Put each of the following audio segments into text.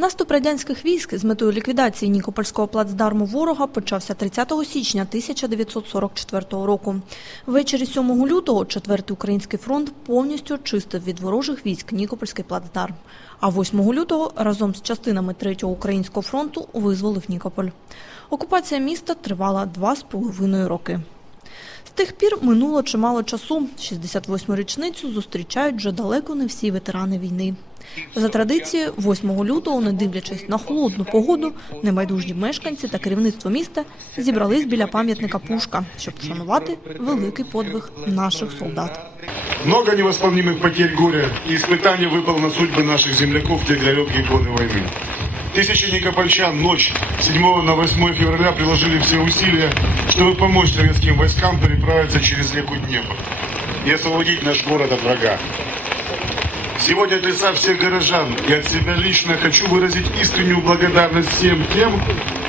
Наступ радянських військ з метою ліквідації Нікопольського плацдарму ворога почався 30 січня 1944 року. Ввечері 7 лютого 4-й український фронт повністю очистив від ворожих військ Нікопольський плацдарм. А 8 лютого разом з частинами 3-го українського фронту визволив Нікополь. Окупація міста тривала два з половиною роки З тих пір минуло чимало часу. 68-му річницю зустрічають вже далеко не всі ветерани війни. За традицією, 8 лютого, не дивлячись на холодну погоду, небайдужні мешканці та керівництво міста зібрались біля пам'ятника Пушка, щоб вшанувати великий подвиг наших солдат. Много невосполнимых потерь горя и испытаний выпало на судьбы наших земляков в те далекие годы войны. Тысячи никопольчан ночь 7 на 8 февраля приложили все усилия, чтобы помочь советским войскам переправиться через реку Днепр и освободить наш город от врага. Сегодня от лица всех горожан и от себя лично хочу выразить искреннюю благодарность всем тем,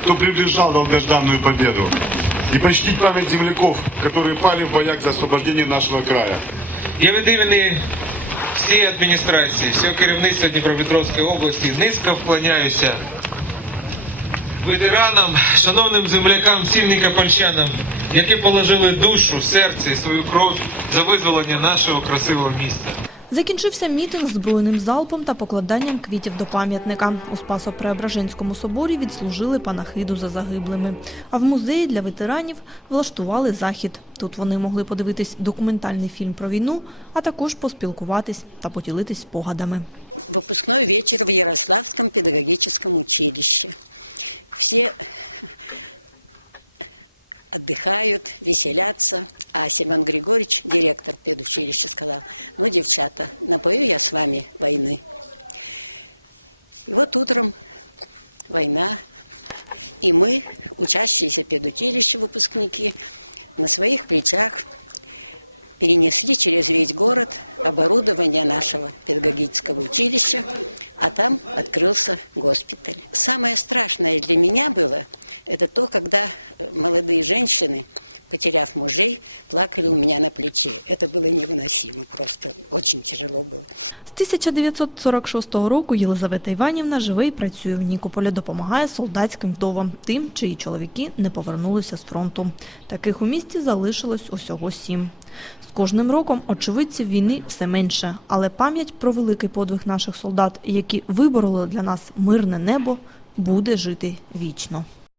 кто приближал долгожданную победу. И почтить память земляков, которые пали в боях за освобождение нашего края. Я від імені всієї адміністрації, всього керівництва Дніпропетровської області низько вклоняюся ветеранам, шановним землякам, всім нікопольчанам, які положили душу, серце і свою кров за визволення нашого красивого міста. Закінчився мітинг збройним залпом та покладанням квітів до пам'ятника. У Спасо-Преображенському соборі відслужили панахиду за загиблими. А в музеї для ветеранів влаштували захід. Тут вони могли подивитись документальний фільм про війну, а також поспілкуватись та поділитись спогадами. Выпускной вечер в Ярославском педагогическом училище. Все отдыхают, веселятся. А Семен Григорьевич, директор педучилища, сказал, ну, девчата, напою я с вами войны. И вот утром война, и мы, учащиеся педучилища, выпускники, на своих плечах перенесли через весь город оборудование нашего педагогического училища, а там открылся госпиталь. Самое страшное для меня было, это то, когда э, молодые женщины, потеряв мужей, плакали у меня на плече. Это было невыносимо, просто очень тяжело было. З 1946 року Єлизавета Іванівна живе і працює в Нікополі, допомагає солдатським вдовам, тим, чиї чоловіки не повернулися з фронту. Таких у місті залишилось усього сім. З кожним роком очевидців війни все менше, але пам'ять про великий подвиг наших солдат, які вибороли для нас мирне небо, буде жити вічно.